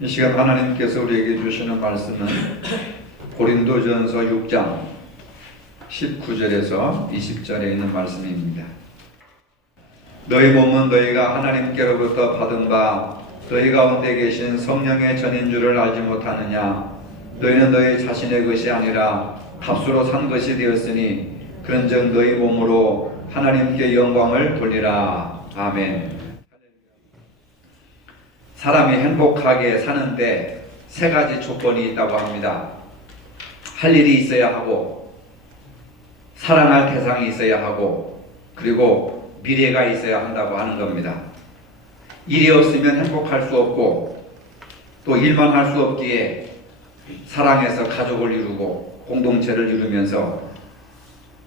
이 시간 하나님께서 우리에게 주시는 말씀은 고린도전서 6장 19절에서 20절에 있는 말씀입니다. 너희 몸은 너희가 하나님께로부터 받은 바 너희 가운데 계신 성령의 전인 줄을 알지 못하느냐. 너희는 너희 자신의 것이 아니라 값으로 산 것이 되었으니 그런즉 너희 몸으로 하나님께 영광을 돌리라. 아멘. 사람이 행복하게 사는데 세 가지 조건이 있다고 합니다. 할 일이 있어야 하고, 사랑할 대상이 있어야 하고, 그리고 미래가 있어야 한다고 하는 겁니다. 일이 없으면 행복할 수 없고, 또 일만 할 수 없기에 사랑해서 가족을 이루고 공동체를 이루면서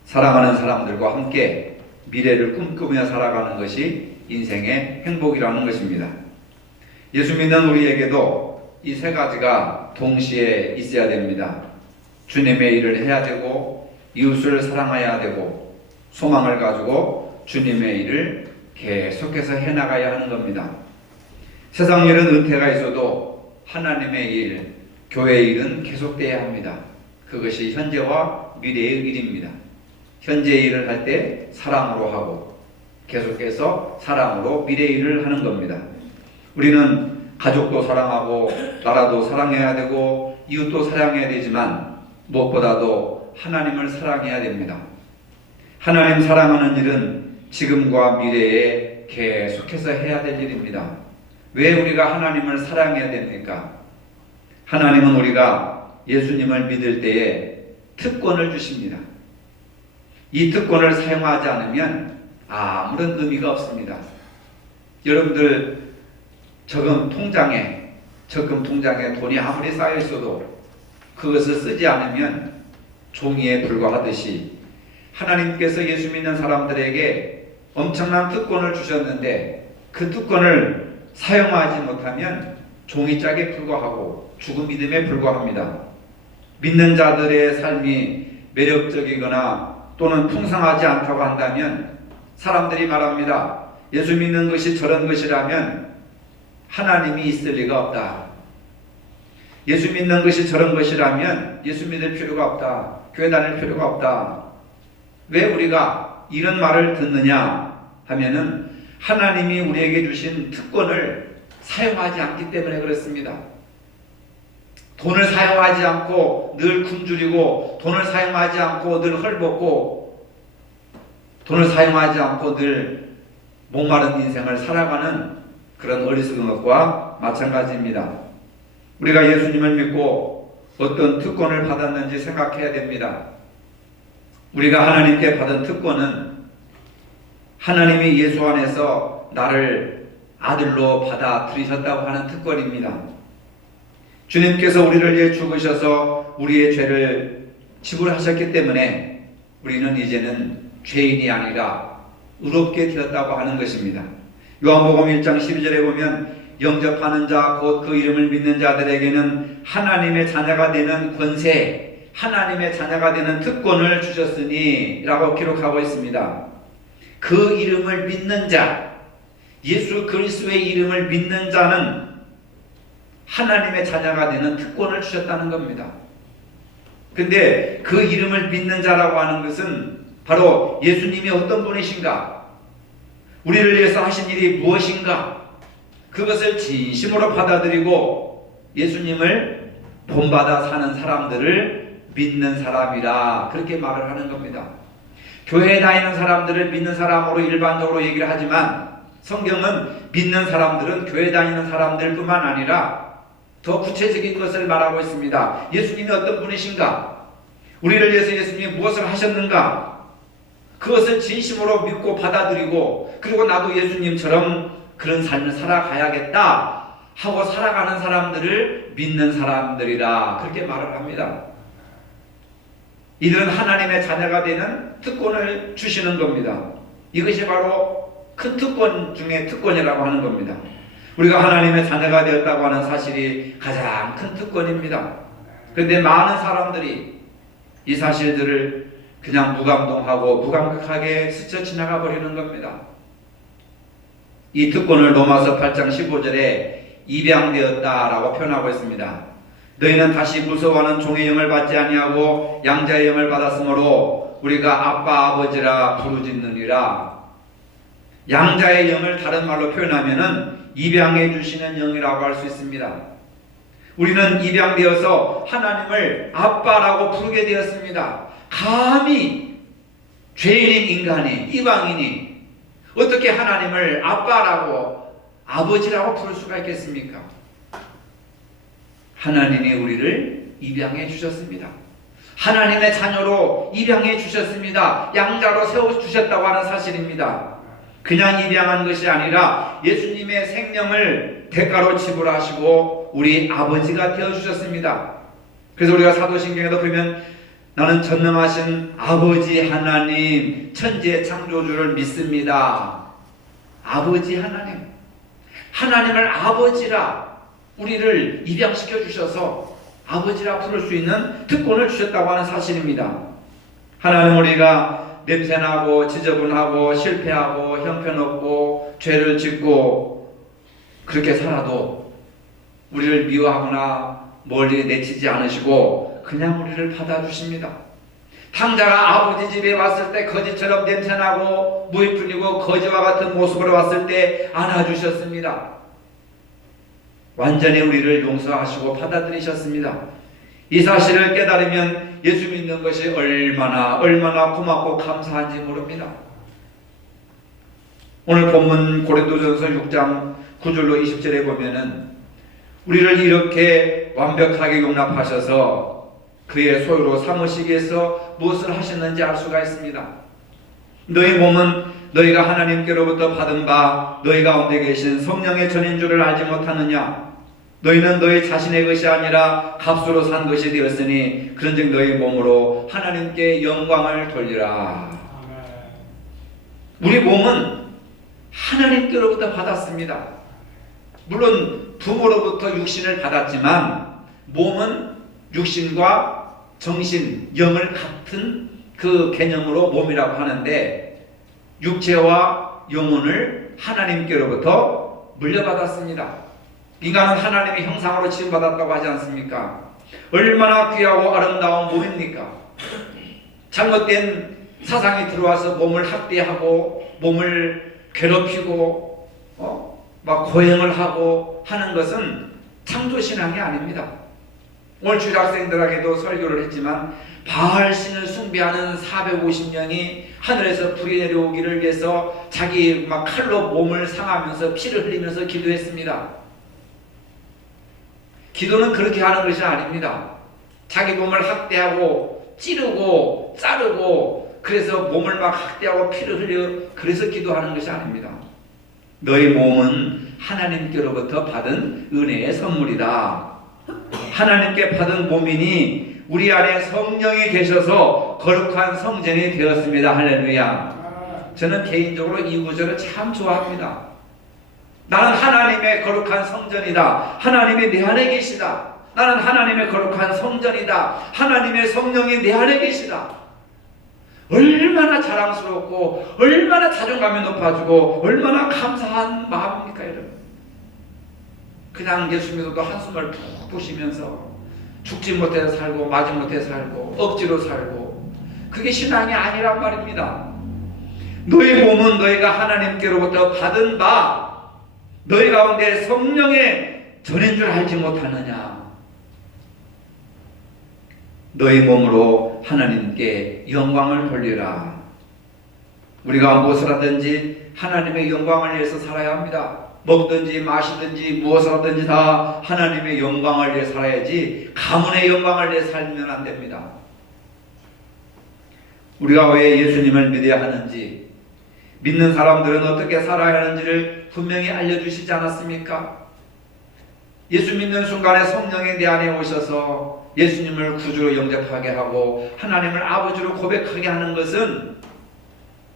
사랑하는 사람들과 함께 미래를 꿈꾸며 살아가는 것이 인생의 행복이라는 것입니다. 예수 믿는 우리에게도 이 세 가지가 동시에 있어야 됩니다. 주님의 일을 해야 되고, 이웃을 사랑해야 되고, 소망을 가지고 주님의 일을 계속해서 해나가야 하는 겁니다. 세상 일은 은퇴가 있어도 하나님의 일, 교회의 일은 계속돼야 합니다. 그것이 현재와 미래의 일입니다. 현재의 일을 할 때 사랑으로 하고, 계속해서 사랑으로 미래의 일을 하는 겁니다. 우리는 가족도 사랑하고 나라도 사랑해야 되고 이웃도 사랑해야 되지만 무엇보다도 하나님을 사랑해야 됩니다. 하나님 사랑하는 일은 지금과 미래에 계속해서 해야 될 일입니다. 왜 우리가 하나님을 사랑해야 됩니까? 하나님은 우리가 예수님을 믿을 때에 특권을 주십니다. 이 특권을 사용하지 않으면 아무런 의미가 없습니다. 여러분들 적금 통장에 돈이 아무리 쌓여 있어도 그것을 쓰지 않으면 종이에 불과하듯이 하나님께서 예수 믿는 사람들에게 엄청난 특권을 주셨는데 그 특권을 사용하지 못하면 종이짝에 불과하고 죽은 믿음에 불과합니다. 믿는 자들의 삶이 매력적이거나 또는 풍성하지 않다고 한다면 사람들이 말합니다. 예수 믿는 것이 저런 것이라면 하나님이 있을 리가 없다. 예수 믿는 것이 저런 것이라면 예수 믿을 필요가 없다. 교회 다닐 필요가 없다. 왜 우리가 이런 말을 듣느냐 하면은 하나님이 우리에게 주신 특권을 사용하지 않기 때문에 그렇습니다. 돈을 사용하지 않고 늘 굶주리고, 돈을 사용하지 않고 늘 헐벗고, 돈을 사용하지 않고 늘 목마른 인생을 살아가는 그런 어리석은 것과 마찬가지입니다. 우리가 예수님을 믿고 어떤 특권을 받았는지 생각해야 됩니다. 우리가 하나님께 받은 특권은 하나님이 예수 안에서 나를 아들로 받아들이셨다고 하는 특권입니다. 주님께서 우리를 위해 죽으셔서 우리의 죄를 지불하셨기 때문에 우리는 이제는 죄인이 아니라 의롭게 되었다고 하는 것입니다. 요한복음 1장 12절에 보면 영접하는 자 곧 그 이름을 믿는 자들에게는 하나님의 자녀가 되는 권세, 하나님의 자녀가 되는 특권을 주셨으니 라고 기록하고 있습니다. 그 이름을 믿는 자, 예수 그리스도의 이름을 믿는 자는 하나님의 자녀가 되는 특권을 주셨다는 겁니다. 근데 그 이름을 믿는 자라고 하는 것은 바로 예수님이 어떤 분이신가, 우리를 위해서 하신 일이 무엇인가, 그것을 진심으로 받아들이고 예수님을 본받아 사는 사람들을 믿는 사람이라 그렇게 말을 하는 겁니다. 교회에 다니는 사람들을 믿는 사람으로 일반적으로 얘기를 하지만 성경은 믿는 사람들은 교회 다니는 사람들 뿐만 아니라 더 구체적인 것을 말하고 있습니다. 예수님이 어떤 분이신가, 우리를 위해서 예수님이 무엇을 하셨는가, 그것을 진심으로 믿고 받아들이고, 그리고 나도 예수님처럼 그런 삶을 살아가야겠다 하고 살아가는 사람들을 믿는 사람들이라 그렇게 말을 합니다. 이들은 하나님의 자녀가 되는 특권을 주시는 겁니다. 이것이 바로 큰 특권 중에 특권이라고 하는 겁니다. 우리가 하나님의 자녀가 되었다고 하는 사실이 가장 큰 특권입니다. 그런데 많은 사람들이 이 사실들을 그냥 무감동하고 무감각하게 스쳐 지나가 버리는 겁니다. 이 특권을 로마서 8장 15절에 입양되었다라고 표현하고 있습니다. 너희는 다시 무서워하는 종의 영을 받지 아니하고 양자의 영을 받았으므로 우리가 아빠 아버지라 부르짖느니라. 양자의 영을 다른 말로 표현하면은 입양해 주시는 영이라고 할 수 있습니다. 우리는 입양되어서 하나님을 아빠라고 부르게 되었습니다. 감히 죄인인 인간이, 이방인이 어떻게 하나님을 아빠라고, 아버지라고 부를 수가 있겠습니까? 하나님이 우리를 입양해 주셨습니다. 하나님의 자녀로 입양해 주셨습니다. 양자로 세워주셨다고 하는 사실입니다. 그냥 입양한 것이 아니라 예수님의 생명을 대가로 지불하시고 우리 아버지가 되어주셨습니다. 그래서 우리가 사도신경에도 보면 나는 전능하신 아버지 하나님, 천지의 창조주를 믿습니다. 아버지 하나님, 하나님을 아버지라 우리를 입양시켜 주셔서 아버지라 부를 수 있는 특권을 주셨다고 하는 사실입니다. 하나님, 우리가 냄새나고 지저분하고 실패하고 형편없고 죄를 짓고 그렇게 살아도 우리를 미워하거나 멀리 내치지 않으시고 그냥 우리를 받아주십니다. 탕자가 아버지 집에 왔을 때 거지처럼 냄새나고 무이 풀리고 거지와 같은 모습으로 왔을 때 안아주셨습니다. 완전히 우리를 용서하시고 받아들이셨습니다. 이 사실을 깨달으면 예수 믿는 것이 얼마나 고맙고 감사한지 모릅니다. 오늘 본문 고린도전서 6장 9절로 20절에 보면은 우리를 이렇게 완벽하게 용납하셔서 그의 소유로 삼으시기 위해서 무엇을 하셨는지 알 수가 있습니다. 너희 몸은 너희가 하나님께로부터 받은 바 너희 가운데 계신 성령의 전인 줄을 알지 못하느냐? 너희는 너희 자신의 것이 아니라 값으로 산 것이 되었으니 그런즉 너희 몸으로 하나님께 영광을 돌리라. 우리 몸은 하나님께로부터 받았습니다. 물론 부모로부터 육신을 받았지만 몸은 육신과 정신, 영을 같은 그 개념으로 몸이라고 하는데 육체와 영혼을 하나님께로부터 물려받았습니다. 인간은 하나님의 형상으로 지음받았다고 하지 않습니까? 얼마나 귀하고 아름다운 몸입니까? 잘못된 사상이 들어와서 몸을 학대하고 몸을 괴롭히고 막 고행을 하고 하는 것은 창조신앙이 아닙니다. 오늘 주일학생들에게도 설교를 했지만 바알신을 숭배하는 450명이 하늘에서 불이 내려오기를 위해서 자기 막 칼로 몸을 상하면서 피를 흘리면서 기도했습니다. 기도는 그렇게 하는 것이 아닙니다. 자기 몸을 학대하고 찌르고 자르고 그래서 몸을 막 학대하고 피를 흘려 그래서 기도하는 것이 아닙니다. 너희 몸은 하나님께로부터 받은 은혜의 선물이다. 하나님께 받은 몸이니 우리 안에 성령이 계셔서 거룩한 성전이 되었습니다. 할렐루야. 저는 개인적으로 이 구절을 참 좋아합니다. 나는 하나님의 거룩한 성전이다. 하나님이 내 안에 계시다. 나는 하나님의 거룩한 성전이다. 하나님의 성령이 내 안에 계시다. 얼마나 자랑스럽고 얼마나 자존감이 높아지고 얼마나 감사한 마음입니까 여러분. 그냥 예수 믿어도 한숨을 푹 pu시면서 죽지 못해 살고 맞지 못해 살고 억지로 살고 그게 신앙이 아니란 말입니다. 너희 몸은 너희가 하나님께로부터 받은 바 너희 가운데 성령의 전인 줄 알지 못하느냐? 너희 몸으로 하나님께 영광을 돌리라. 우리가 무엇을 하든지 하나님의 영광을 위해서 살아야 합니다. 먹든지 마시든지 무엇을 하든지 다 하나님의 영광을 위해 살아야지 가문의 영광을 위해 살면 안 됩니다. 우리가 왜 예수님을 믿어야 하는지 믿는 사람들은 어떻게 살아야 하는지를 분명히 알려주시지 않았습니까? 예수 믿는 순간에 성령이 내 안에 오셔서 예수님을 구주로 영접하게 하고 하나님을 아버지로 고백하게 하는 것은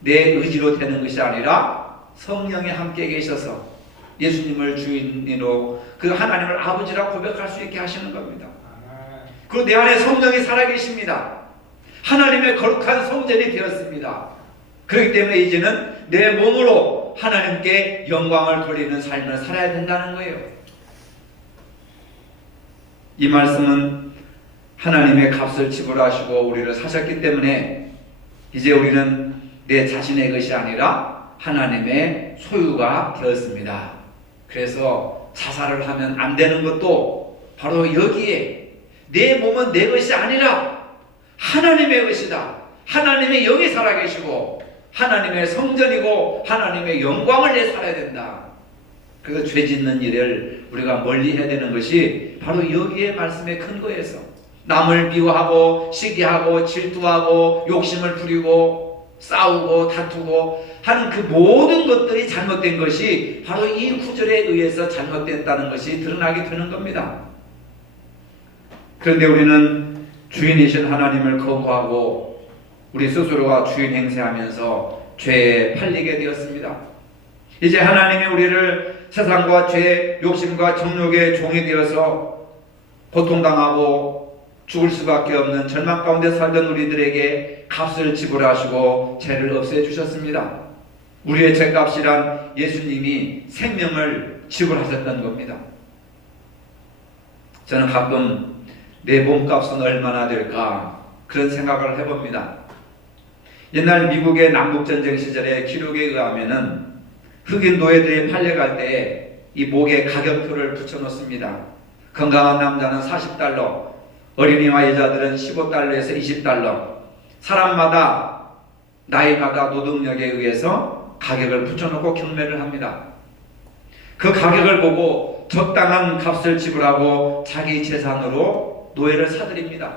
내 의지로 되는 것이 아니라 성령이 함께 계셔서 예수님을 주인으로 그 하나님을 아버지라 고백할 수 있게 하시는 겁니다. 그리고 내 안에 성령이 살아계십니다. 하나님의 거룩한 성전이 되었습니다. 그렇기 때문에 이제는 내 몸으로 하나님께 영광을 돌리는 삶을 살아야 된다는 거예요. 이 말씀은 하나님의 값을 지불하시고 우리를 사셨기 때문에 이제 우리는 내 자신의 것이 아니라 하나님의 소유가 되었습니다. 그래서 자살을 하면 안 되는 것도 바로 여기에 내 몸은 내 것이 아니라 하나님의 것이다. 하나님의 영이 살아계시고 하나님의 성전이고 하나님의 영광을 내 살아야 된다. 그래서 죄 짓는 일을 우리가 멀리 해야 되는 것이 바로 여기에 말씀의 근거에서 남을 미워하고 시기하고 질투하고 욕심을 부리고 싸우고 다투고 하는 그 모든 것들이 잘못된 것이 바로 이 구절에 의해서 잘못됐다는 것이 드러나게 되는 겁니다. 그런데 우리는 주인이신 하나님을 거부하고 우리 스스로가 주인 행세하면서 죄에 팔리게 되었습니다. 이제 하나님이 우리를 세상과 죄, 욕심과 정욕의 종이 되어서 고통당하고 죽을 수밖에 없는 절망 가운데 살던 우리들에게 값을 지불하시고 죄를 없애주셨습니다. 우리의 죄값이란 예수님이 생명을 지불하셨던 겁니다. 저는 가끔 내 몸값은 얼마나 될까 그런 생각을 해봅니다. 옛날 미국의 남북전쟁 시절에 기록에 의하면은 흑인 노예들이 팔려갈 때 이 목에 가격표를 붙여놓습니다. 건강한 남자는 $40, 어린이와 여자들은 $15에서 $20, 사람마다 나이마다 노동력에 의해서 가격을 붙여놓고 경매를 합니다. 그 가격을 보고 적당한 값을 지불하고 자기 재산으로 노예를 사들입니다.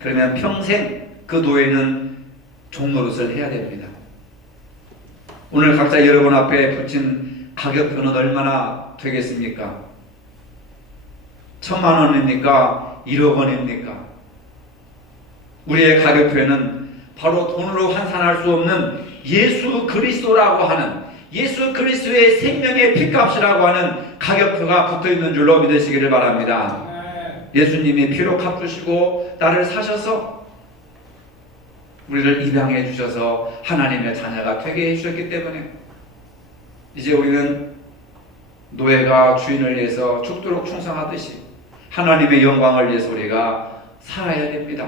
그러면 평생 그 노예는 종노릇을 해야 됩니다. 오늘 각자 여러분 앞에 붙인 가격표는 얼마나 되겠습니까? 1,000만 원입니까? 1억 원입니까? 우리의 가격표에는 바로 돈으로 환산할 수 없는 예수 그리스도라고 하는 예수 그리스도의 생명의 피값이라고 하는 가격표가 붙어있는 줄로 믿으시기를 바랍니다. 예수님이 피로 갚으시고 나를 사셔서 우리를 입양해 주셔서 하나님의 자녀가 되게 해주셨기 때문에 이제 우리는 노예가 주인을 위해서 죽도록 충성하듯이 하나님의 영광을 위해서 우리가 살아야 됩니다.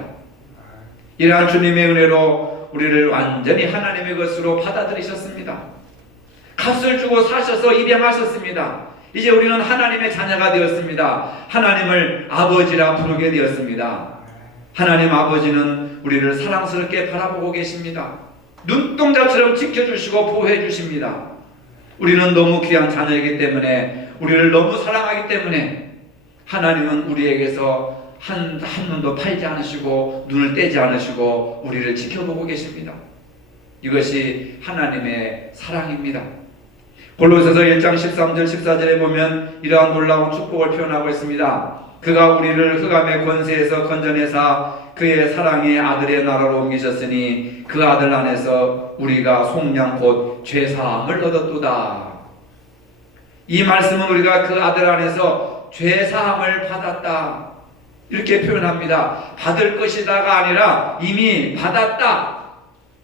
이러한 주님의 은혜로 우리를 완전히 하나님의 것으로 받아들이셨습니다. 값을 주고 사셔서 입양하셨습니다. 이제 우리는 하나님의 자녀가 되었습니다. 하나님을 아버지라 부르게 되었습니다. 하나님 아버지는 우리를 사랑스럽게 바라보고 계십니다. 눈동자처럼 지켜주시고 보호해 주십니다. 우리는 너무 귀한 자녀이기 때문에 우리를 너무 사랑하기 때문에 하나님은 우리에게서 한 눈도 팔지 않으시고 눈을 떼지 않으시고 우리를 지켜보고 계십니다. 이것이 하나님의 사랑입니다. 골로새서 1장 13절 14절에 보면 이러한 놀라운 축복을 표현하고 있습니다. 그가 우리를 흑암의 권세에서 건져내사 그의 사랑의 아들의 나라로 옮기셨으니 그 아들 안에서 우리가 속량 곧 죄사함을 얻었도다. 이 말씀은 우리가 그 아들 안에서 죄사함을 받았다 이렇게 표현합니다. 받을 것이다가 아니라 이미 받았다.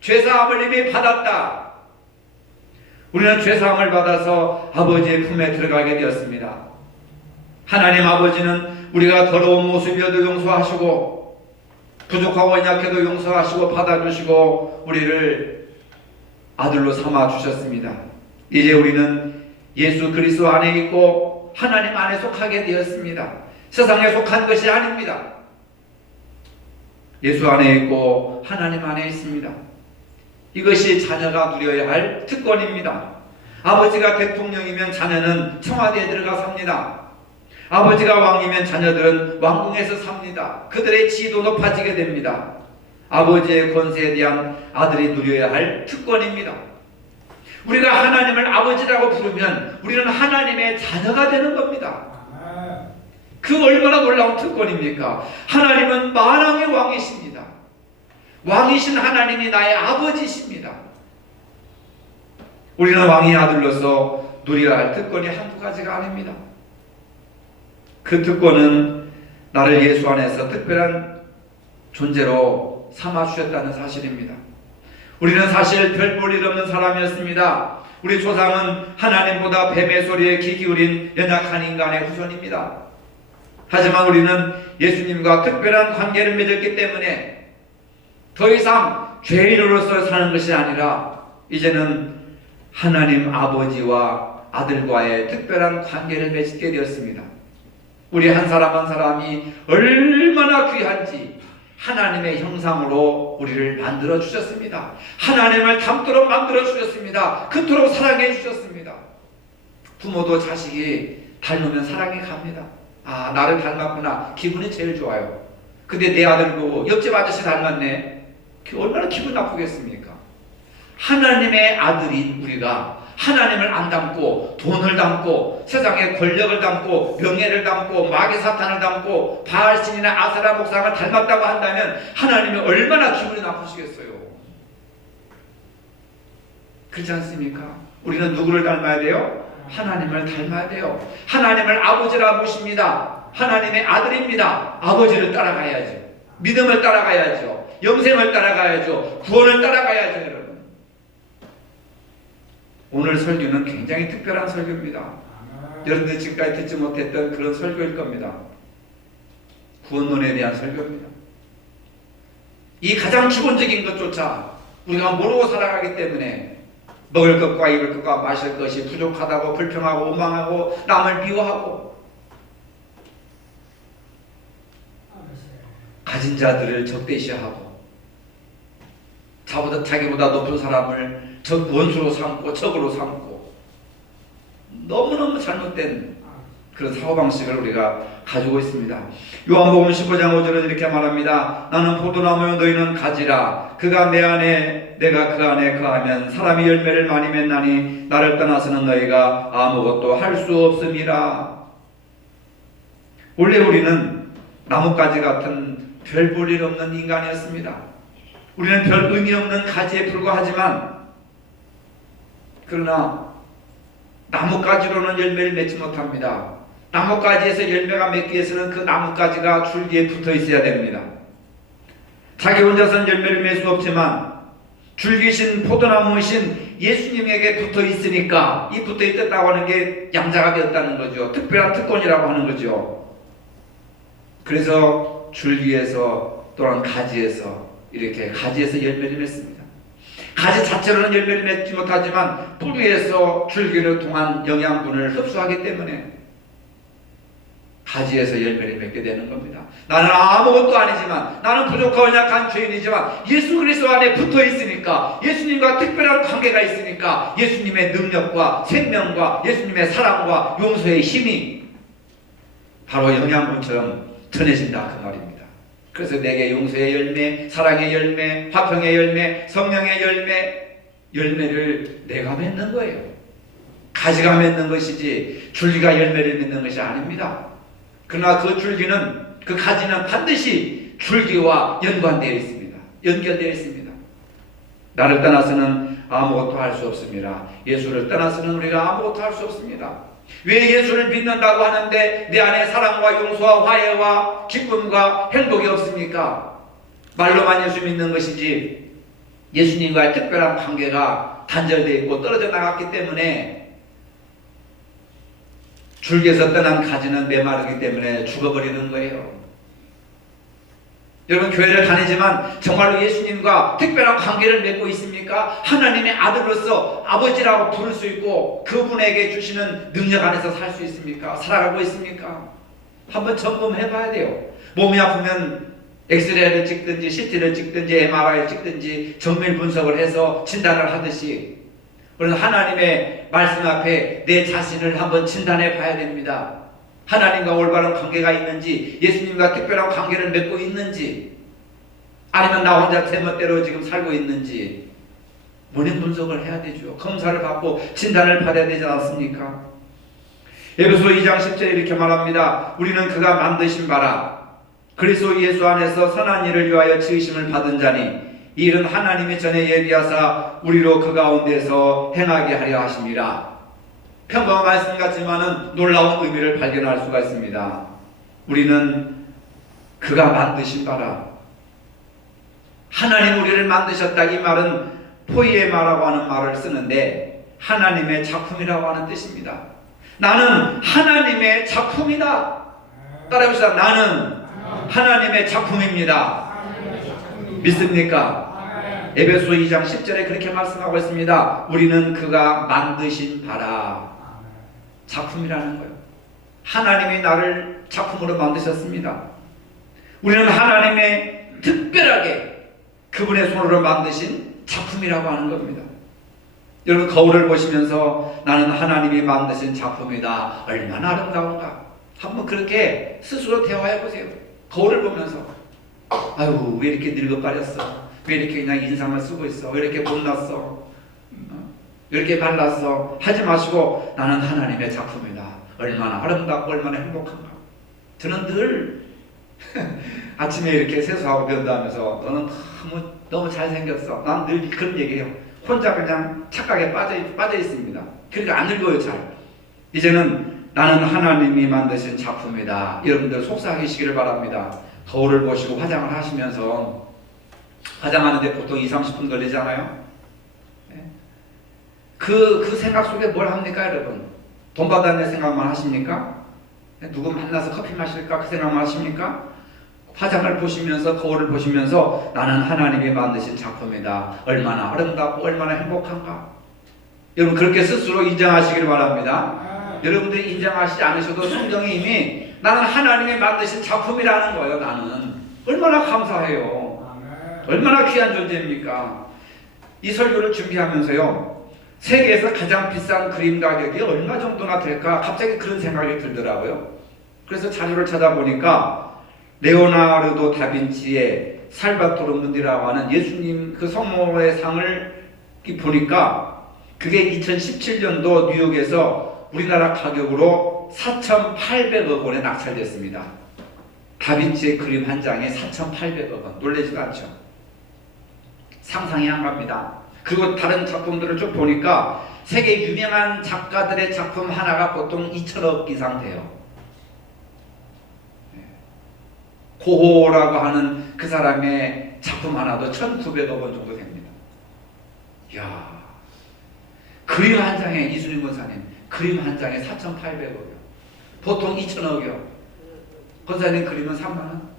죄사함을 이미 받았다. 우리는 죄사함을 받아서 아버지의 품에 들어가게 되었습니다. 하나님 아버지는 우리가 더러운 모습이어도 용서하시고 부족하고 연약해도 용서하시고 받아주시고 우리를 아들로 삼아 주셨습니다. 이제 우리는 예수 그리스도 안에 있고 하나님 안에 속하게 되었습니다. 세상에 속한 것이 아닙니다. 예수 안에 있고 하나님 안에 있습니다. 이것이 자녀가 누려야 할 특권입니다. 아버지가 대통령이면 자녀는 청와대에 들어가 삽니다. 아버지가 왕이면 자녀들은 왕궁에서 삽니다. 그들의 지위도 높아지게 됩니다. 아버지의 권세에 대한 아들이 누려야 할 특권입니다. 우리가 하나님을 아버지라고 부르면 우리는 하나님의 자녀가 되는 겁니다. 그 얼마나 놀라운 특권입니까? 하나님은 만왕의 왕이십니다. 왕이신 하나님이 나의 아버지십니다. 우리는 왕의 아들로서 누려야 할 특권이 한두 가지가 아닙니다. 그 특권은 나를 예수 안에서 특별한 존재로 삼아주셨다는 사실입니다. 우리는 사실 별 볼 일 없는 사람이었습니다. 우리 조상은 하나님보다 뱀의 소리에 귀 기울인 연약한 인간의 후손입니다. 하지만 우리는 예수님과 특별한 관계를 맺었기 때문에 더 이상 죄인으로서 사는 것이 아니라 이제는 하나님 아버지와 아들과의 특별한 관계를 맺게 되었습니다. 우리 한 사람 한 사람이 얼마나 귀한지 하나님의 형상으로 우리를 만들어 주셨습니다. 하나님을 닮도록 만들어 주셨습니다. 그토록 사랑해 주셨습니다. 부모도 자식이 닮으면 사랑이 갑니다. 아, 나를 닮았구나. 기분이 제일 좋아요. 근데 내 아들 보고 옆집 아저씨 닮았네. 얼마나 기분 나쁘겠습니까? 하나님의 아들인 우리가 하나님을 안 닮고 돈을 닮고 세상의 권력을 닮고 명예를 닮고 마귀 사탄을 닮고 바알신이나 아세라 목상을 닮았다고 한다면 하나님이 얼마나 기분이 나쁘시겠어요. 그렇지 않습니까? 우리는 누구를 닮아야 돼요? 하나님을 닮아야 돼요. 하나님을 아버지라 모십니다. 하나님의 아들입니다. 아버지를 따라가야죠. 믿음을 따라가야죠. 영생을 따라가야죠. 구원을 따라가야죠. 여러분, 오늘 설교는 굉장히 특별한 설교입니다. 여러분들 지금까지 듣지 못했던 그런 설교일 겁니다. 구원론에 대한 설교입니다. 이 가장 기본적인 것조차 우리가 모르고 살아가기 때문에 먹을 것과 입을 것과 마실 것이 부족하다고 불평하고 원망하고 남을 미워하고 가진 자들을 적대시하고 자기보다 높은 사람을 원수로 삼고 적으로 삼고 너무너무 잘못된 그런 사고방식을 우리가 가지고 있습니다. 요한복음 15장 5절은 이렇게 말합니다. 나는 포도나무요 너희는 가지라. 그가 내 안에 내가 그 안에 거하면 사람이 열매를 많이 맺나니 나를 떠나서는 너희가 아무것도 할 수 없음이라. 원래 우리는 나뭇가지 같은 별 볼 일 없는 인간이었습니다. 우리는 별 의미 없는 가지에 불과하지만 그러나 나뭇가지로는 열매를 맺지 못합니다. 나뭇가지에서 열매가 맺기 위해서는 그 나뭇가지가 줄기에 붙어 있어야 됩니다. 자기 혼자서는 열매를 맺을 수 없지만 줄기신 포도나무이신 예수님에게 붙어 있으니까 이 붙어 있다고 하는 게 양자가 되었다는 거죠. 특별한 특권이라고 하는 거죠. 그래서 줄기에서 또는 가지에서 이렇게 가지에서 열매를 맺습니다. 가지 자체로는 열매를 맺지 못하지만 뿌리에서 줄기를 통한 영양분을 흡수하기 때문에 가지에서 열매를 맺게 되는 겁니다. 나는 아무것도 아니지만 나는 부족하고 약한 죄인이지만 예수 그리스도 안에 붙어 있으니까 예수님과 특별한 관계가 있으니까 예수님의 능력과 생명과 예수님의 사랑과 용서의 힘이 바로 영양분처럼 전해진다 그 말입니다. 그래서 내게 용서의 열매, 사랑의 열매, 화평의 열매, 성령의 열매를 내가 맺는 거예요. 가지가 맺는 것이지 줄기가 열매를 맺는 것이 아닙니다. 그러나 그 줄기는, 그 가지는 반드시 줄기와 연관되어 있습니다. 연결되어 있습니다. 나를 떠나서는 아무것도 할 수 없습니다. 예수를 떠나서는 우리가 아무것도 할 수 없습니다. 왜 예수를 믿는다고 하는데 내 안에 사랑과 용서와 화해와 기쁨과 행복이 없습니까? 말로만 예수 믿는 것이지 예수님과의 특별한 관계가 단절되어 있고 떨어져 나갔기 때문에 줄기에서 떠난 가지는 메마르기 때문에 죽어버리는 거예요. 여러분, 교회를 다니지만 정말로 예수님과 특별한 관계를 맺고 있습니까? 하나님의 아들로서 아버지라고 부를 수 있고 그분에게 주시는 능력 안에서 살 수 있습니까? 살아가고 있습니까? 한번 점검해 봐야 돼요. 몸이 아프면 엑스레이를 찍든지 CT를 찍든지 MRI를 찍든지 정밀 분석을 해서 진단을 하듯이 우리는 하나님의 말씀 앞에 내 자신을 한번 진단해 봐야 됩니다. 하나님과 올바른 관계가 있는지, 예수님과 특별한 관계를 맺고 있는지, 아니면 나 혼자 제 멋대로 지금 살고 있는지 원인 분석을 해야 되죠. 검사를 받고 진단을 받아야 되지 않습니까? 에베소 2장 10절에 이렇게 말합니다. 우리는 그가 만드신 바라 그리스도 예수 안에서 선한 일을 위하여 지으심을 받은 자니 이 일은 하나님이 전에 예비하사 우리로 그 가운데서 행하게 하려 하심이라. 평범한 말씀 같지만은 놀라운 의미를 발견할 수가 있습니다. 우리는 그가 만드신 바라. 하나님 우리를 만드셨다. 이 말은 포이에마라고 하는 말을 쓰는데 하나님의 작품이라고 하는 뜻입니다. 나는 하나님의 작품이다. 따라해봅시다. 나는 하나님의 작품입니다. 믿습니까? 에베소 2장 10절에 그렇게 말씀하고 있습니다. 우리는 그가 만드신 바라. 작품이라는 거예요. 하나님이 나를 작품으로 만드셨습니다. 우리는 하나님의 특별하게 그분의 손으로 만드신 작품이라고 하는 겁니다. 여러분, 거울을 보시면서 나는 하나님이 만드신 작품이다, 얼마나 아름다운가, 한번 그렇게 스스로 대화해 보세요. 거울을 보면서 아유, 왜 이렇게 늙어버렸어, 왜 이렇게 그냥 인상을 쓰고 있어, 왜 이렇게 못났어, 왜 이렇게 말랐어 하지 마시고 나는 하나님의 작품이다, 얼마나 아름답고 얼마나 행복한가. 저는 늘 아침에 이렇게 세수하고 변도하면서 너는 너무 잘생겼어, 난 늘 그런 얘기해요. 혼자 그냥 착각에 빠져 있습니다. 그러니까 안 늙어요. 잘. 이제는 나는 하나님이 만드신 작품이다. 여러분들 속삭이시기를 바랍니다. 거울을 보시고 화장을 하시면서, 화장하는데 보통 20-30분 걸리잖아요. 그 생각 속에 뭘 합니까, 여러분? 돈 받아낼 생각만 하십니까? 누구 만나서 커피 마실까 그 생각만 하십니까? 화장을 보시면서, 거울을 보시면서 나는 하나님이 만드신 작품이다, 얼마나 아름답고 얼마나 행복한가. 여러분, 그렇게 스스로 인정하시길 바랍니다. 여러분들이 인정하시지 않으셔도 성경이 이미 나는 하나님이 만드신 작품이라는 거예요. 나는 얼마나 감사해요. 얼마나 귀한 존재입니까? 이 설교를 준비하면서요, 세계에서 가장 비싼 그림 가격이 얼마 정도나 될까 갑자기 그런 생각이 들더라고요. 그래서 자료를 찾아보니까 레오나르도 다빈치의 살바토르 문디라고 하는 예수님 그 성모의 상을 보니까 그게 2017년도 뉴욕에서 우리나라 가격으로 4,800억 원에 낙찰됐습니다. 다빈치의 그림 한 장에 4,800억 원. 놀라지도 않죠? 상상이 안 갑니다. 그리고 다른 작품들을 쭉 보니까 세계 유명한 작가들의 작품 하나가 보통 2천억 이상 돼요. 고호라고 하는 그 사람의 작품 하나도 1,900억 원 정도 됩니다. 이야, 그림 한 장에, 이순신 권사님, 그림 한 장에 4,800억이요. 보통 2,000억이요. 권사님 그림은 3만 원?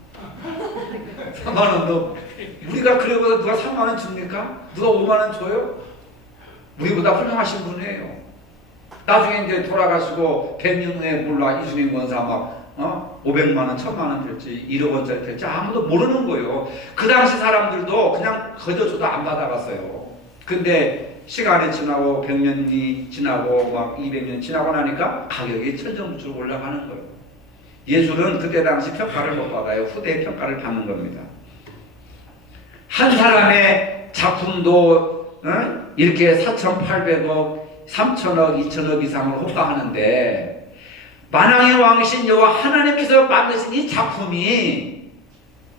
3만 원도 우리가 그려보다 누가 3만 원 줍니까? 누가 5만 원 줘요? 우리보다 훌륭하신 분이에요. 나중에 이제 돌아가시고 100년 후에 몰라 이순신 권사 막 500만 원, 1000만 원 될지 1억 원짜리 될지 아무도 모르는 거예요. 그 당시 사람들도 그냥 거저 줘도 안 받아갔어요. 근데 시간이 지나고 100년이 지나고 막 200년 지나고 나니까 가격이 천정부지로 올라가는 거예요. 예술은 그때 당시 평가를 못 받아요. 후대의 평가를 받는 겁니다. 한 사람의 작품도 이렇게 4,800억, 3,000억, 2,000억 이상을 호가하는데 만왕의 왕이신 여호와 하나님께서 만드신 이 작품이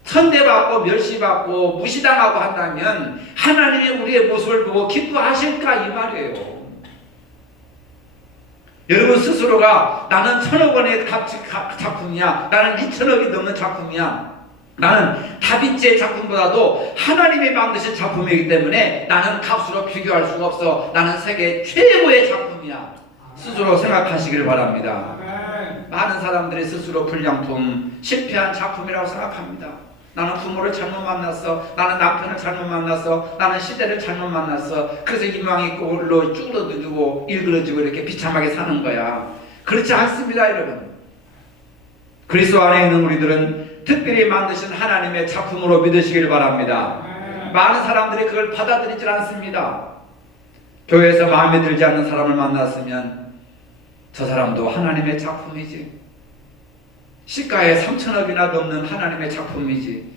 천대받고 멸시받고 무시당하고 한다면 하나님이 우리의 모습을 보고 기뻐하실까 이 말이에요. 여러분 스스로가 나는 1,000억 원의 작품이야, 나는 2,000억이 넘는 작품이야, 나는 다빈치의 작품보다도 하나님이 만드신 작품이기 때문에 나는 값으로 비교할 수가 없어, 나는 세계 최고의 작품이야, 스스로 생각하시길 바랍니다. 많은 사람들이 스스로 불량품, 실패한 작품이라고 생각합니다. 나는 부모를 잘못 만났어, 나는 남편을 잘못 만났어, 나는 시대를 잘못 만났어, 그래서 이망이 꼴로 쭈그러들고 일그러지고 이렇게 비참하게 사는 거야. 그렇지 않습니다, 여러분. 그리스도 안에 있는 우리들은 특별히 만드신 하나님의 작품으로 믿으시길 바랍니다. 많은 사람들이 그걸 받아들이질 않습니다. 교회에서 마음에 들지 않는 사람을 만났으면 저 사람도 하나님의 작품이지, 시가에 3,000억이나 넘는 하나님의 작품이지,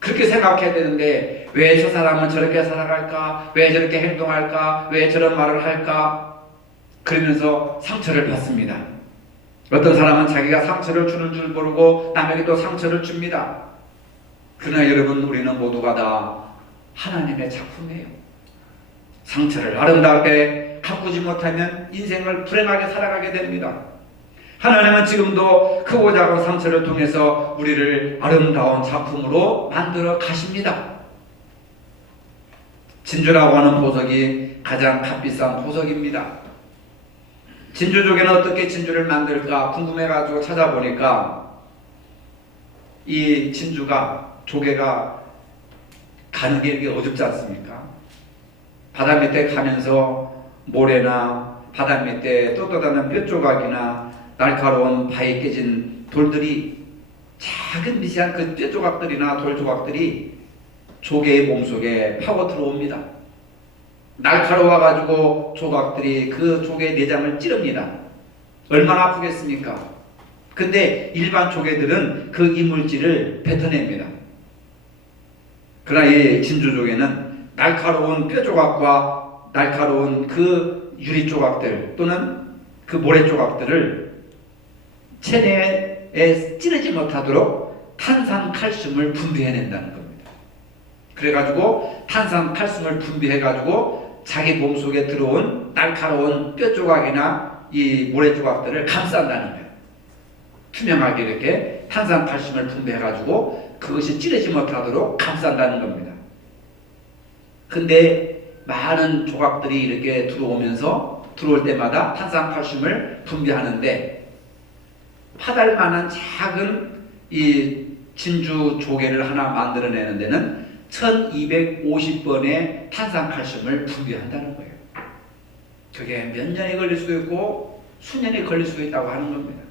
그렇게 생각해야 되는데 왜 저 사람은 저렇게 살아갈까, 왜 저렇게 행동할까, 왜 저런 말을 할까, 그러면서 상처를 받습니다. 어떤 사람은 자기가 상처를 주는 줄 모르고 남에게도 상처를 줍니다. 그러나 여러분, 우리는 모두가 다 하나님의 작품이에요. 상처를 아름답게 가꾸지 못하면 인생을 불행하게 살아가게 됩니다. 하나님은 지금도 크고 작은 상처를 통해서 우리를 아름다운 작품으로 만들어 가십니다. 진주라고 하는 보석이 가장 값비싼 보석입니다. 진주족에는 어떻게 진주를 만들까 궁금해가지고 찾아보니까 이 진주가 조개가 가는 게 이렇게 어둡지 않습니까? 바다 밑에 가면서 모래나 바다 밑에 떳떳한 뼈조각이나 날카로운 바위 깨진 돌들이 작은 미세한 그 뼈조각들이나 돌조각들이 조개의 몸속에 파고 들어옵니다. 날카로워가지고 조각들이 그 조개의 내장을 찌릅니다. 얼마나 아프겠습니까? 근데 일반 조개들은 그 이물질을 뱉어냅니다. 그러나 이 진주조개는 날카로운 뼈조각과 날카로운 그 유리조각들 또는 그 모래조각들을 체내에 찌르지 못하도록 탄산칼슘을 분비해낸다는 겁니다. 그래가지고 탄산칼슘을 분비해가지고 자기 몸속에 들어온 날카로운 뼈조각이나 이 모래조각들을 감싼다는 거예요. 투명하게 이렇게 탄산칼슘을 분비해가지고 그것이 찌르지 못하도록 감싼다는 겁니다. 근데 많은 조각들이 이렇게 들어올 때마다 탄산칼슘을 분비하는데 파달만한 작은 이 진주 조개를 하나 만들어내는 데는 1250번의 탄산칼슘을 분비한다는 거예요. 그게 몇 년이 걸릴 수도 있고 수년이 걸릴 수도 있다고 하는 겁니다.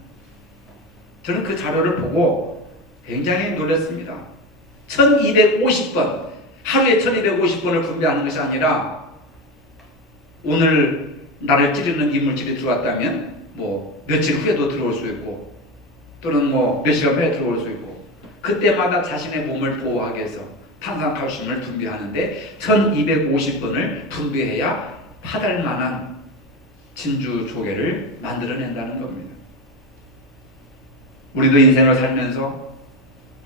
저는 그 자료를 보고 굉장히 놀랐습니다. 1250번, 하루에 1250번을 분비하는 것이 아니라 오늘 나를 찌르는 이물질이 들어왔다면 뭐 며칠 후에도 들어올 수 있고 또는 뭐 몇 시간 후에 들어올 수 있고 그때마다 자신의 몸을 보호하기 위해서 탄산칼슘을 분비하는데 1250번을 분비해야 파달만한 진주 조개를 만들어낸다는 겁니다. 우리도 인생을 살면서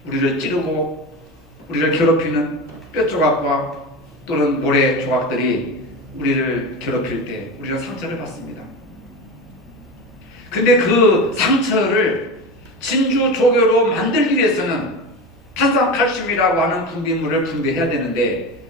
우리를 찌르고 우리를 괴롭히는 뼈조각과 또는 모래 조각들이 우리를 괴롭힐 때 우리는 상처를 받습니다. 근데 그 상처를 진주 조개로 만들기 위해서는 탄산칼슘이라고 하는 분비물을 분비해야 되는데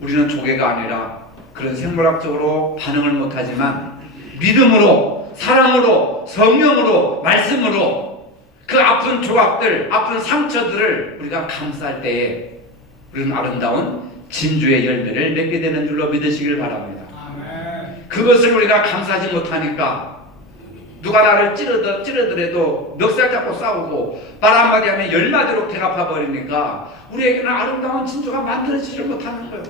우리는 조개가 아니라 그런 생물학적으로 반응을 못하지만 믿음으로, 사랑으로, 성령으로, 말씀으로 그 아픈 조각들, 아픈 상처들을 우리가 감쌀 때에 우리는 아름다운 진주의 열매를 맺게 되는 줄로 믿으시길 바랍니다. 아멘. 그것을 우리가 감싸지 못하니까 누가 나를 찌르더라도 멱살 잡고 싸우고 말 한마디 하면 10마디로 대갚아 버리니까 우리에게는 아름다운 진주가 만들어지지 못하는 거예요.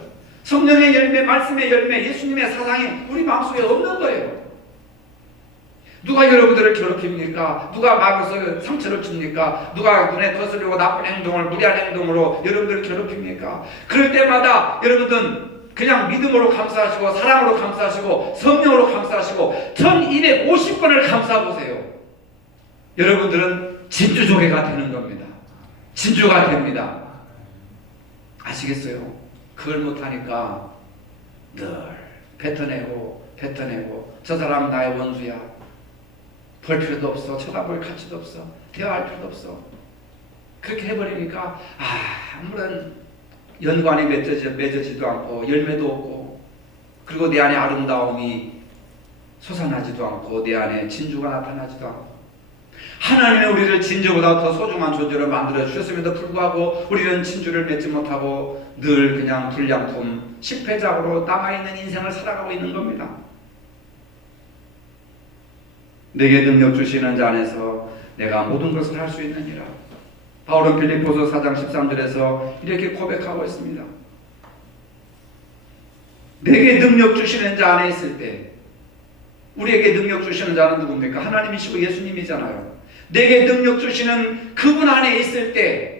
성령의 열매, 말씀의 열매, 예수님의 사상이 우리 마음속에 없는 거예요. 누가 여러분들을 괴롭힙니까? 누가 마음에서 상처를 줍니까? 누가 눈에 거슬리고 나쁜 행동을, 무리한 행동으로 여러분들을 괴롭힙니까? 그럴 때마다 여러분들은 그냥 믿음으로 감사하시고 사랑으로 감사하시고 성령으로 감사하시고 1250번을 감사해보세요. 여러분들은 진주조개가 되는 겁니다. 진주가 됩니다. 아시겠어요? 그걸 못하니까 늘 뱉어내고 저 사람 나의 원수야. 볼 필요도 없어. 쳐다볼 가치도 없어. 대화할 필요도 없어. 그렇게 해버리니까 아무런 연관이 맺어지도 않고 열매도 없고 그리고 내 안에 아름다움이 솟아나지도 않고 내 안에 진주가 나타나지도 않고 하나님은 우리를 진주보다 더 소중한 존재로 만들어 주셨음에도 불구하고 우리는 진주를 맺지 못하고 늘 그냥 불량품, 실패작으로 남아있는 인생을 살아가고 있는 겁니다. 내게 능력 주시는 자 안에서 내가 모든 것을 할 수 있느니라. 바울은 빌립보서 4장 13절에서 이렇게 고백하고 있습니다. 내게 능력 주시는 자 안에 있을 때 우리에게 능력 주시는 자는 누굽니까? 하나님이시고 예수님이잖아요. 내게 능력 주시는 그분 안에 있을 때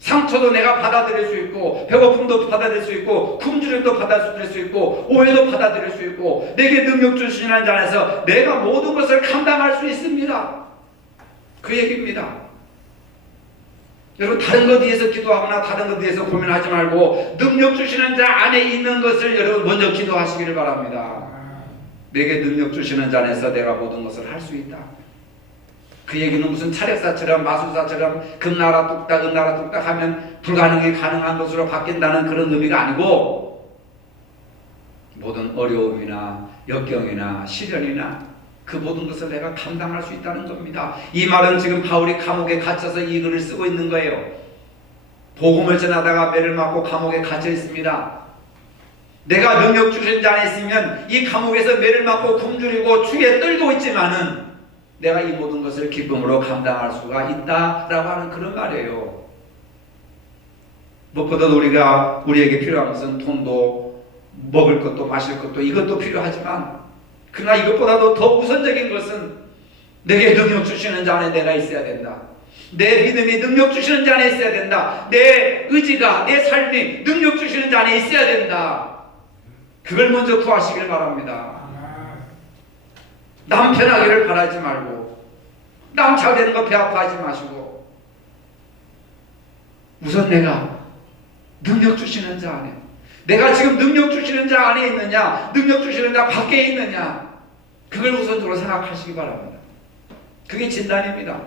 상처도 내가 받아들일 수 있고 배고픔도 받아들일 수 있고 굶주림도 받아들일 수 있고 오해도 받아들일 수 있고 내게 능력 주시는 자 안에서 내가 모든 것을 감당할 수 있습니다. 그 얘기입니다. 여러분 다른 것 위해서 기도하거나 다른 것 위해서 고민하지 말고 능력 주시는 자 안에 있는 것을 여러분 먼저 기도하시기를 바랍니다. 내게 능력 주시는 자 안에서 내가 모든 것을 할 수 있다. 그 얘기는 무슨 차력사처럼 마술사처럼 금나라 뚝딱 은나라 뚝딱 하면 불가능이 가능한 것으로 바뀐다는 그런 의미가 아니고 모든 어려움이나 역경이나 시련이나 그 모든 것을 내가 감당할 수 있다는 겁니다. 이 말은 지금 바울이 감옥에 갇혀서 이 글을 쓰고 있는 거예요. 복음을 전하다가 매를 맞고 감옥에 갇혀 있습니다. 내가 능력 주신 자 안에 있으면 이 감옥에서 매를 맞고 굶주리고 축에 떨고 있지만은 내가 이 모든 것을 기쁨으로 감당할 수가 있다라고 하는 그런 말이에요. 무엇보다 우리에게 필요한 것은 돈도 먹을 것도 마실 것도 이것도 필요하지만 그러나 이것보다도 더 우선적인 것은 내게 능력 주시는 자 안에 내가 있어야 된다. 내 믿음이 능력 주시는 자 안에 있어야 된다. 내 의지가 내 삶이 능력 주시는 자 안에 있어야 된다. 그걸 먼저 구하시길 바랍니다. 남 편하기를 바라지 말고 남 잘 되는 거 배 아파하지 마시고 우선 내가 능력 주시는 자 안에 내가 지금 능력 주시는 자 안에 있느냐 능력 주시는 자 밖에 있느냐 그걸 우선적으로 생각하시기 바랍니다. 그게 진단입니다.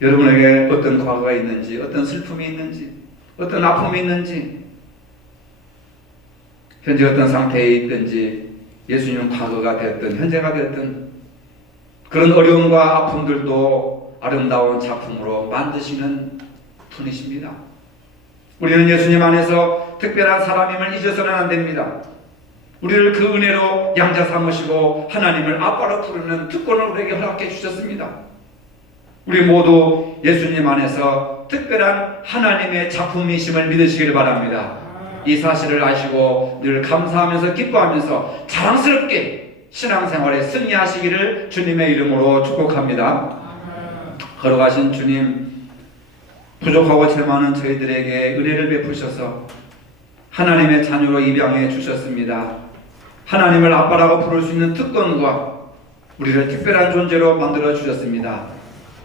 여러분에게 어떤 과거가 있는지 어떤 슬픔이 있는지 어떤 아픔이 있는지 현재 어떤 상태에 있든지 예수님은 과거가 됐든 현재가 됐든 그런 어려움과 아픔들도 아름다운 작품으로 만드시는 분이십니다. 우리는 예수님 안에서 특별한 사람임을 잊어서는 안 됩니다. 우리를 그 은혜로 양자 삼으시고 하나님을 아빠로 부르는 특권을 우리에게 허락해 주셨습니다. 우리 모두 예수님 안에서 특별한 하나님의 작품이심을 믿으시길 바랍니다. 이 사실을 아시고 늘 감사하면서 기뻐하면서 자랑스럽게 신앙생활에 승리하시기를 주님의 이름으로 축복합니다. 걸어가신 주님, 부족하고 죄 많은 저희들에게 은혜를 베푸셔서 하나님의 자녀로 입양해 주셨습니다. 하나님을 아빠라고 부를 수 있는 특권과 우리를 특별한 존재로 만들어 주셨습니다.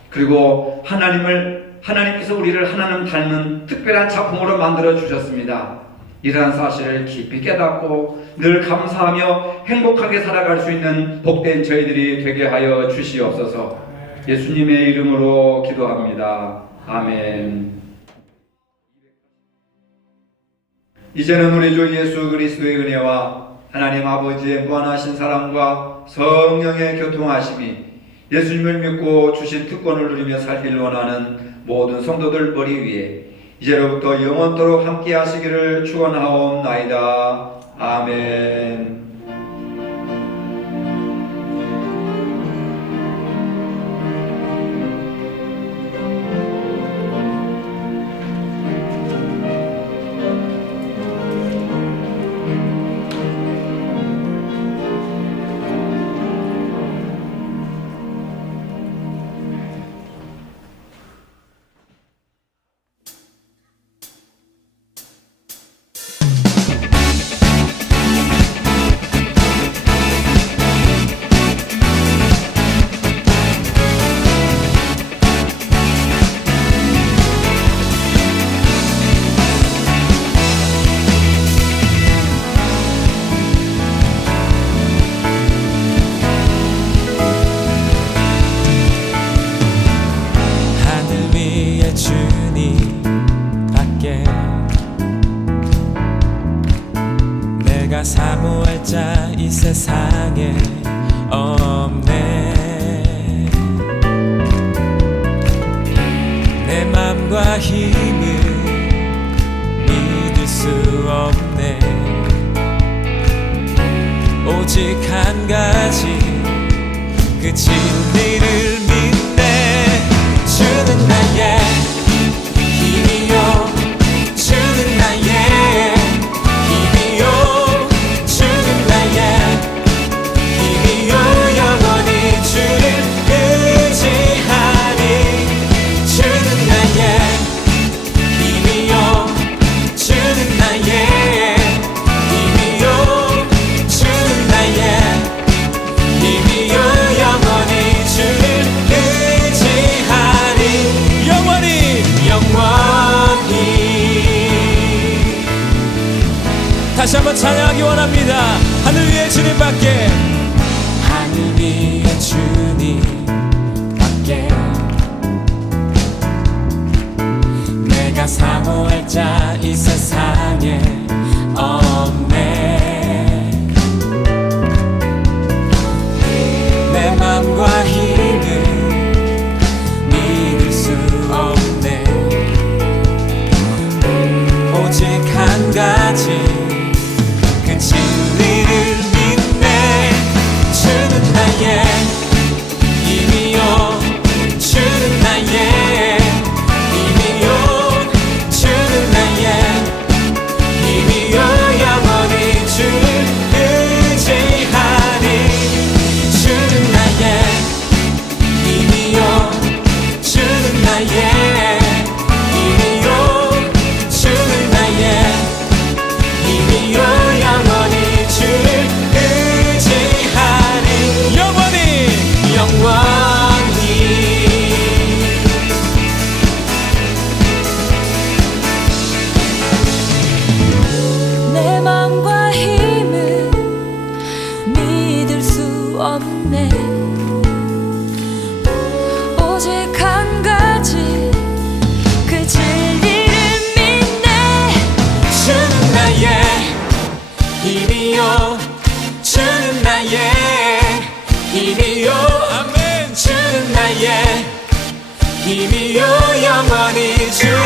그리고 하나님께서 우리를 하나님 닮은 특별한 작품으로 만들어 주셨습니다. 이러한 사실을 깊이 깨닫고 늘 감사하며 행복하게 살아갈 수 있는 복된 저희들이 되게 하여 주시옵소서. 예수님의 이름으로 기도합니다. 아멘. 이제는 우리 주 예수 그리스도의 은혜와 하나님 아버지의 무한하신 사랑과 성령의 교통하심이 예수님을 믿고 주신 특권을 누리며 살기를 원하는 모든 성도들 머리 위에 이제로부터 영원토록 함께 하시기를 축원하옵나이다. 아멘. 사모할 자 이 세상에 없네. 내 맘과 힘을 믿을 수 없네. 오직 한 가지 그 진리를 믿네. 주는 나의 힘이요 주는 나의 다시 한번 찬양하기 원합니다. 하늘 위에 주님밖에, 하늘 위에 주님밖에 내가 사모할 자 이 세상에 없네. 없네. 오직 한 가지, 그 진리를 믿네. 주는 나의 힘이요, 주는 나의 힘이요, 아멘. 주는 나의 힘이요, 영원히 주